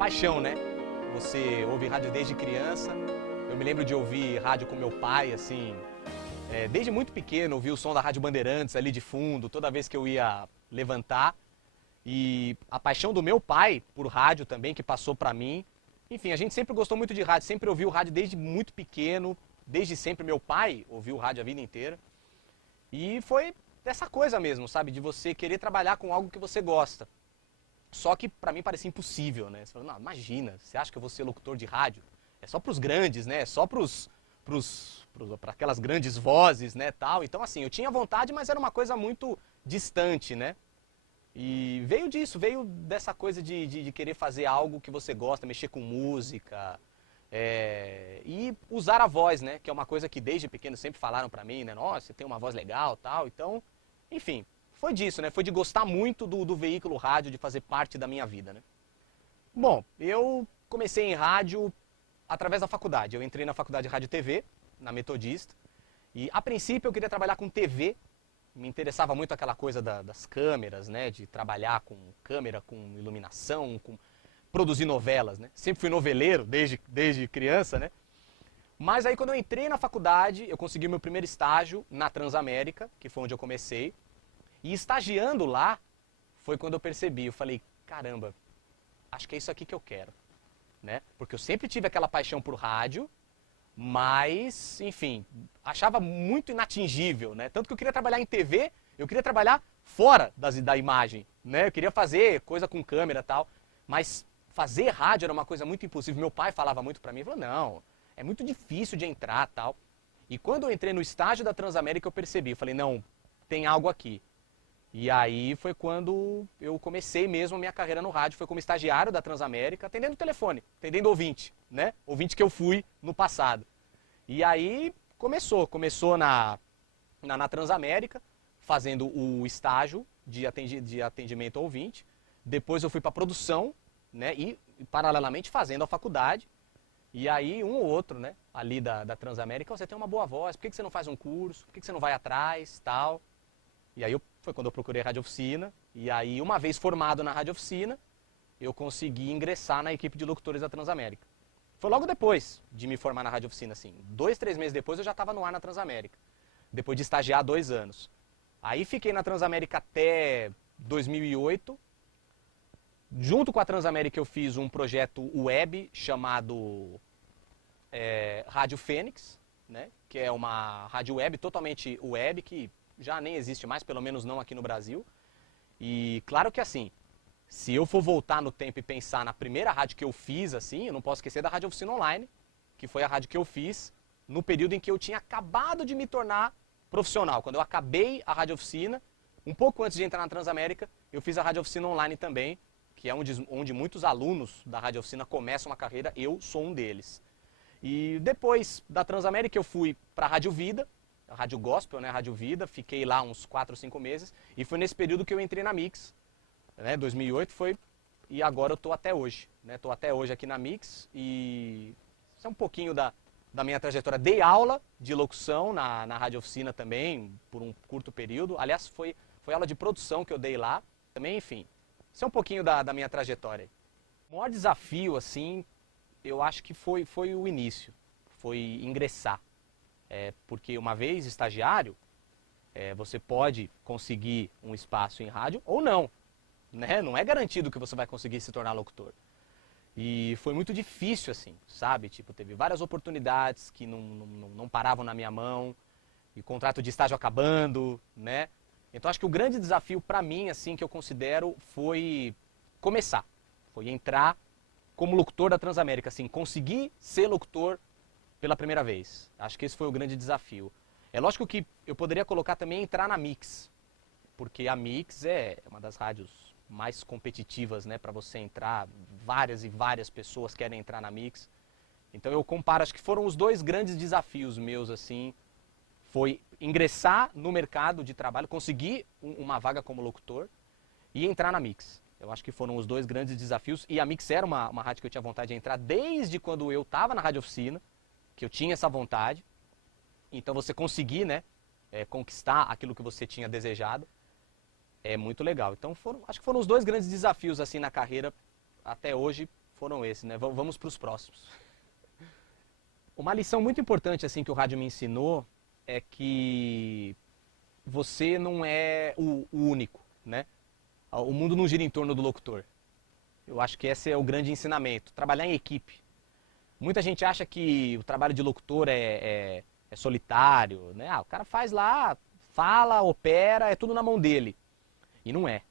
paixão, né? Você ouve rádio desde criança. Eu me lembro de ouvir rádio com meu pai, assim, desde muito pequeno, ouvir o som da Rádio Bandeirantes ali de fundo, toda vez que eu ia levantar. E a paixão do meu pai por rádio também, que passou pra mim. Enfim, a gente sempre gostou muito de rádio, sempre ouviu rádio desde muito pequeno, desde sempre meu pai ouviu rádio a vida inteira. E foi dessa coisa mesmo, sabe, de você querer trabalhar com algo que você gosta. Só que pra mim parecia impossível, né? Você fala, não, imagina, você acha que eu vou ser locutor de rádio? É só pros grandes, né? É só pra aquelas grandes vozes, né, tal. Então, assim, eu tinha vontade, mas era uma coisa muito distante, né? E veio disso, veio dessa coisa de querer fazer algo que você gosta, mexer com música, e usar a voz, né? Que é uma coisa que desde pequeno sempre falaram pra mim, né? Nossa, você tem uma voz legal, tal. Então, enfim, foi disso, né? Foi de gostar muito do veículo rádio, de fazer parte da minha vida, né? Bom, eu comecei em rádio através da faculdade. Eu entrei na faculdade de Rádio e TV, na Metodista. E a princípio eu queria trabalhar com TV. Me interessava muito aquela coisa das câmeras, né? De trabalhar com câmera, com iluminação, com produzir novelas, né? Sempre fui noveleiro desde criança, né? Mas aí quando eu entrei na faculdade, eu consegui o meu primeiro estágio na Transamérica, que foi onde eu comecei. E estagiando lá, foi quando eu percebi, eu falei, caramba, acho que é isso aqui que eu quero, né? Porque eu sempre tive aquela paixão por rádio, mas, enfim, achava muito inatingível, né? Tanto que eu queria trabalhar em TV, eu queria trabalhar fora da imagem, né? Eu queria fazer coisa com câmera e tal, mas fazer rádio era uma coisa muito impossível. Meu pai falava muito pra mim, falou, não, é muito difícil de entrar e tal. E quando eu entrei no estágio da Transamérica, eu percebi, eu falei, não, tem algo aqui. E aí foi quando eu comecei mesmo a minha carreira no rádio, foi como estagiário da Transamérica, atendendo o telefone, atendendo ouvinte, né? Ouvinte que eu fui no passado. E aí começou na Transamérica, fazendo o estágio de atendimento ao ouvinte. Depois eu fui para produção, né? E paralelamente fazendo a faculdade. E aí um ou outro, né? Ali da Transamérica, você tem uma boa voz, por que você não faz um curso? Por que você não vai atrás, tal? E aí foi quando eu procurei Rádio Oficina, e aí uma vez formado na Rádio Oficina, eu consegui ingressar na equipe de locutores da Transamérica. Foi logo depois de me formar na Rádio Oficina, assim, 2, 3 meses depois eu já estava no ar na Transamérica, depois de estagiar 2 anos. Aí fiquei na Transamérica até 2008, junto com a Transamérica eu fiz um projeto web chamado Rádio Fênix, né, que é uma rádio web, totalmente web, que já nem existe mais, pelo menos não aqui no Brasil. E claro que assim, se eu for voltar no tempo e pensar na primeira rádio que eu fiz, assim, eu não posso esquecer da Rádio Oficina Online, que foi a rádio que eu fiz no período em que eu tinha acabado de me tornar profissional. Quando eu acabei a Rádio Oficina, um pouco antes de entrar na Transamérica, eu fiz a Rádio Oficina Online também, que é onde muitos alunos da Rádio Oficina começam a carreira, eu sou um deles. E depois da Transamérica eu fui para a Rádio Vida, a Rádio Gospel, né, a Rádio Vida, fiquei lá uns 4 ou 5 meses, e foi nesse período que eu entrei na Mix, né, 2008 foi, e agora eu tô até hoje, né, tô até hoje aqui na Mix, e isso é um pouquinho da minha trajetória. Dei aula de locução na Rádio Oficina também, por um curto período, aliás, foi aula de produção que eu dei lá, também, enfim, isso é um pouquinho da minha trajetória. O maior desafio, assim, eu acho que foi o início, foi ingressar. Porque uma vez estagiário, você pode conseguir um espaço em rádio ou não, né? Não é garantido que você vai conseguir se tornar locutor. E foi muito difícil, assim, sabe? Tipo, teve várias oportunidades que não paravam na minha mão, e contrato de estágio acabando, né? Então acho que o grande desafio pra mim, assim, que eu considero, foi começar. Foi entrar como locutor da Transamérica, assim, conseguir ser locutor pela primeira vez. Acho que esse foi o grande desafio. É lógico que eu poderia colocar também entrar na Mix, porque a Mix é uma das rádios mais competitivas, né, para você entrar. Várias e várias pessoas querem entrar na Mix. Então eu comparo, acho que foram os 2 grandes desafios meus, assim, foi ingressar no mercado de trabalho, conseguir uma vaga como locutor e entrar na Mix. Eu acho que foram os 2 grandes desafios, e a Mix era uma rádio que eu tinha vontade de entrar desde quando eu estava na Rádio Oficina, que eu tinha essa vontade. Então você conseguir, né, conquistar aquilo que você tinha desejado, é muito legal. Então acho que foram os 2 grandes desafios assim na carreira até hoje, foram esses, né? Vamos para os próximos. Uma lição muito importante assim que o rádio me ensinou é que você não é o único, né? O mundo não gira em torno do locutor. Eu acho que esse é o grande ensinamento, trabalhar em equipe. Muita gente acha que o trabalho de locutor é solitário, né? O cara faz lá, fala, opera, é tudo na mão dele. E não é.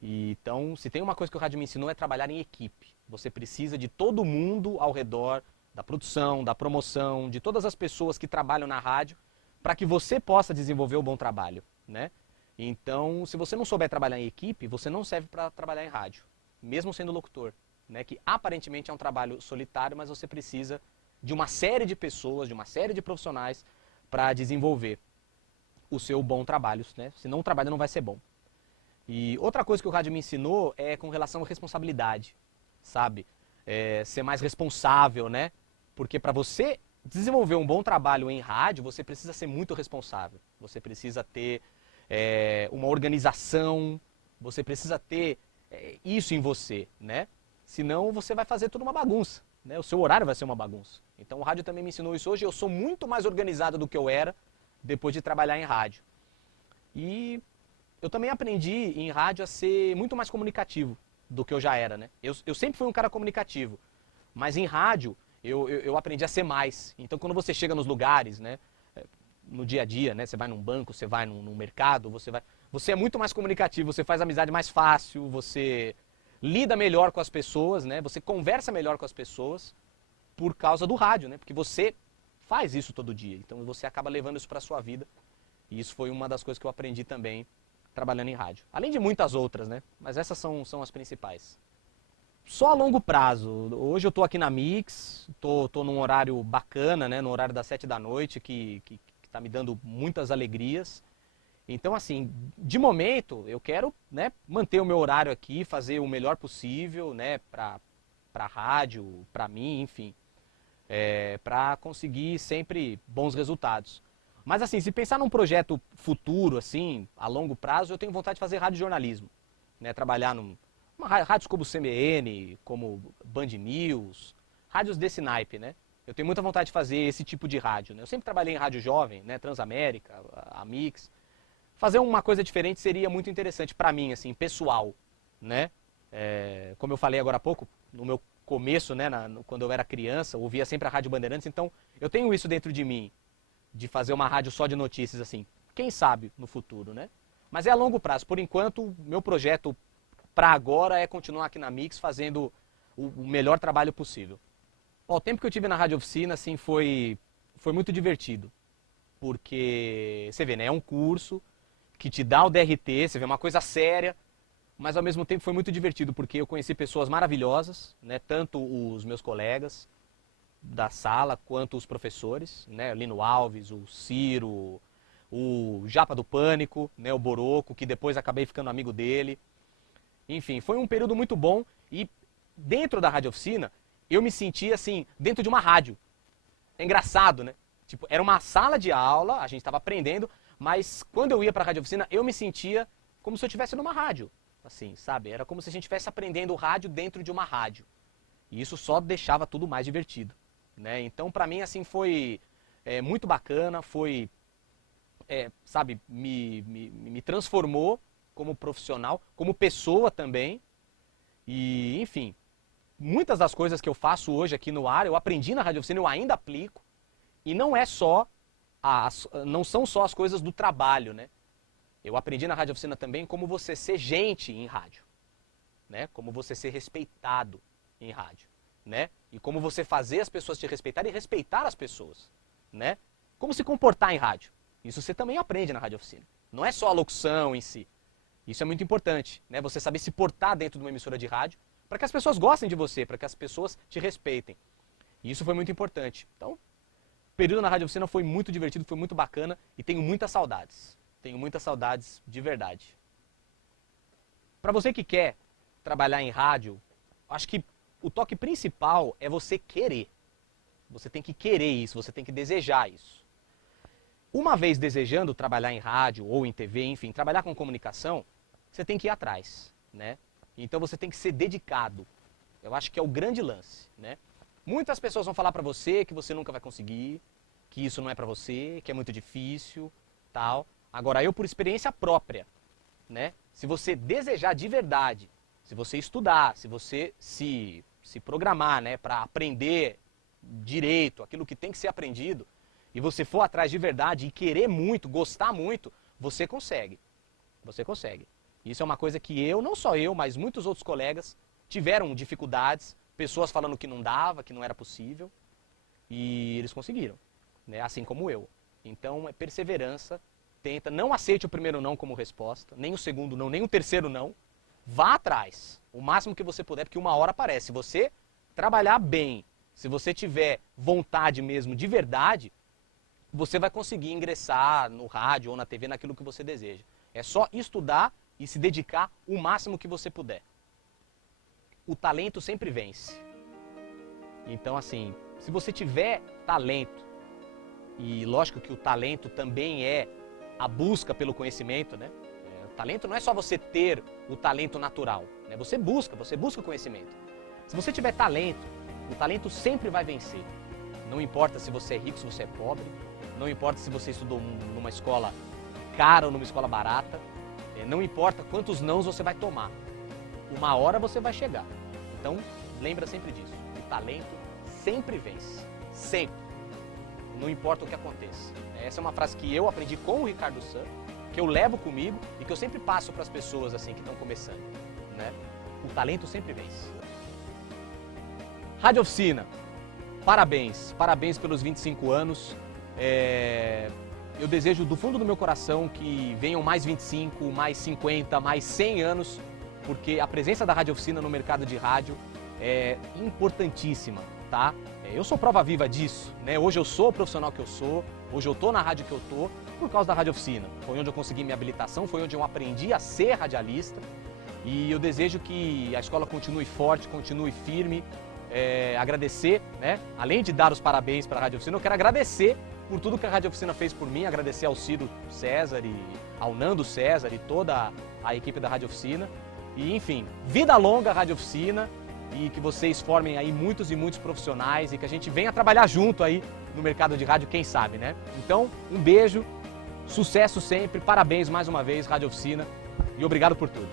Então, se tem uma coisa que o rádio me ensinou é trabalhar em equipe. Você precisa de todo mundo ao redor da produção, da promoção, de todas as pessoas que trabalham na rádio, para que você possa desenvolver um bom trabalho, né? Então, se você não souber trabalhar em equipe, você não serve para trabalhar em rádio, mesmo sendo locutor, né? Que aparentemente é um trabalho solitário, mas você precisa de uma série de pessoas, de uma série de profissionais para desenvolver o seu bom trabalho, né? Senão o trabalho não vai ser bom. E outra coisa que o rádio me ensinou é com relação à responsabilidade, sabe? Ser mais responsável, né? Porque para você desenvolver um bom trabalho em rádio, você precisa ser muito responsável. Você precisa ter uma organização, você precisa ter isso em você, né? Senão você vai fazer tudo uma bagunça, né? O seu horário vai ser uma bagunça. Então o rádio também me ensinou isso hoje. Eu sou muito mais organizado do que eu era depois de trabalhar em rádio. E eu também aprendi em rádio a ser muito mais comunicativo do que eu já era, né? Eu sempre fui um cara comunicativo, mas em rádio eu aprendi a ser mais. Então quando você chega nos lugares, né, no dia a dia, né, você vai num banco, você vai num mercado, você é muito mais comunicativo, você faz amizade mais fácil, você lida melhor com as pessoas, né? Você conversa melhor com as pessoas por causa do rádio, né? Porque você faz isso todo dia. Então você acaba levando isso para sua vida. E isso foi uma das coisas que eu aprendi também trabalhando em rádio. Além de muitas outras, né? Mas essas são as principais. Só a longo prazo. Hoje eu estou aqui na Mix, tô num horário bacana, né? No horário das 7 da noite, que tá me dando muitas alegrias. Então, assim, de momento, eu quero, né, manter o meu horário aqui, fazer o melhor possível, né, pra rádio, pra mim, enfim, pra conseguir sempre bons resultados. Mas, assim, se pensar num projeto futuro, assim, a longo prazo, eu tenho vontade de fazer radiojornalismo, né, trabalhar rádios como CBN, como Band News, rádios desse naipe, né. Eu tenho muita vontade de fazer esse tipo de rádio, né. Eu sempre trabalhei em rádio jovem, né, Transamérica, a Mix. Fazer uma coisa diferente seria muito interessante para mim, assim, pessoal, né? Como eu falei agora há pouco, no meu começo, né, quando eu era criança, eu ouvia sempre a Rádio Bandeirantes, então eu tenho isso dentro de mim, de fazer uma rádio só de notícias, assim. Quem sabe no futuro, né? Mas é a longo prazo. Por enquanto, meu projeto para agora é continuar aqui na Mix fazendo o melhor trabalho possível. O tempo que eu tive na Rádio Oficina, assim, foi muito divertido, porque, você vê, né, é um curso que te dá o DRT, você vê uma coisa séria, mas ao mesmo tempo foi muito divertido, porque eu conheci pessoas maravilhosas, né, tanto os meus colegas da sala, quanto os professores, né, o Lino Alves, o Ciro, o Japa do Pânico, né, o Boroco, que depois acabei ficando amigo dele. Enfim, foi um período muito bom e dentro da Rádio Oficina eu me senti assim, dentro de uma rádio. É engraçado, né? Tipo, era uma sala de aula, a gente estava aprendendo, mas quando eu ia para a Rádio Oficina, eu me sentia como se eu estivesse numa rádio, assim, sabe? Era como se a gente estivesse aprendendo o rádio dentro de uma rádio. E isso só deixava tudo mais divertido, né? Então, para mim, assim, foi muito bacana, foi, sabe, me transformou como profissional, como pessoa também. E, enfim, muitas das coisas que eu faço hoje aqui no ar, eu aprendi na Rádio Oficina, eu ainda aplico. E não são só as coisas do trabalho, né? Eu aprendi na Rádio Oficina também como você ser gente em rádio, né? Como você ser respeitado em rádio, né? E como você fazer as pessoas te respeitarem e respeitar as pessoas, né? Como se comportar em rádio. Isso você também aprende na Rádio Oficina. Não é só a locução em si. Isso é muito importante, né? Você saber se portar dentro de uma emissora de rádio para que as pessoas gostem de você, para que as pessoas te respeitem. E isso foi muito importante. Então, o período na Rádio Oficina foi muito divertido, foi muito bacana e tenho muitas saudades. Tenho muitas saudades de verdade. Para você que quer trabalhar em rádio, acho que o toque principal é você querer. Você tem que querer isso, você tem que desejar isso. Uma vez desejando trabalhar em rádio ou em TV, enfim, trabalhar com comunicação, você tem que ir atrás, né? Então você tem que ser dedicado. Eu acho que é o grande lance, né? Muitas pessoas vão falar pra você que você nunca vai conseguir, que isso não é pra você, que é muito difícil, tal. Agora, eu por experiência própria, né? Se você desejar de verdade, se você estudar, se você se programar, né, pra aprender direito, aquilo que tem que ser aprendido, e você for atrás de verdade e querer muito, gostar muito, você consegue. Você consegue. Isso é uma coisa que eu, não só eu, mas muitos outros colegas tiveram dificuldades, pessoas falando que não dava, que não era possível, e eles conseguiram, né? Assim como eu. Então é perseverança, tenta, não aceite o primeiro não como resposta, nem o segundo não, nem o terceiro não. Vá atrás, o máximo que você puder, porque uma hora aparece. Se você trabalhar bem, se você tiver vontade mesmo, de verdade, você vai conseguir ingressar no rádio ou na TV naquilo que você deseja. É só estudar e se dedicar o máximo que você puder. O talento sempre vence. Então, assim, se você tiver talento, e lógico que o talento também é a busca pelo conhecimento, né? O talento não é só você ter o talento natural, né? Você busca o conhecimento. Se você tiver talento, o talento sempre vai vencer. Não importa se você é rico, se você é pobre, não importa se você estudou numa escola cara ou numa escola barata, não importa quantos nãos você vai tomar. Uma hora você vai chegar. Então, lembra sempre disso. O talento sempre vence. Sempre. Não importa o que aconteça. Essa é uma frase que eu aprendi com o Ricardo San, que eu levo comigo e que eu sempre passo para as pessoas assim que estão começando, né? O talento sempre vence. Rádio Oficina, parabéns. Parabéns pelos 25 anos. Eu desejo do fundo do meu coração que venham mais 25, mais 50, mais 100 anos, porque a presença da Rádio Oficina no mercado de rádio é importantíssima, tá? Eu sou prova viva disso, né? Hoje eu sou o profissional que eu sou, hoje eu tô na rádio que eu tô, por causa da Rádio Oficina. Foi onde eu consegui minha habilitação, foi onde eu aprendi a ser radialista, e eu desejo que a escola continue forte, continue firme. Agradecer, né? Além de dar os parabéns para a Rádio Oficina, eu quero agradecer por tudo que a Rádio Oficina fez por mim, agradecer ao Ciro César e ao Nando César e toda a equipe da Rádio Oficina. E, enfim, vida longa à Rádio Oficina e que vocês formem aí muitos e muitos profissionais e que a gente venha trabalhar junto aí no mercado de rádio, quem sabe, né? Então, um beijo, sucesso sempre, parabéns mais uma vez, Rádio Oficina, e obrigado por tudo.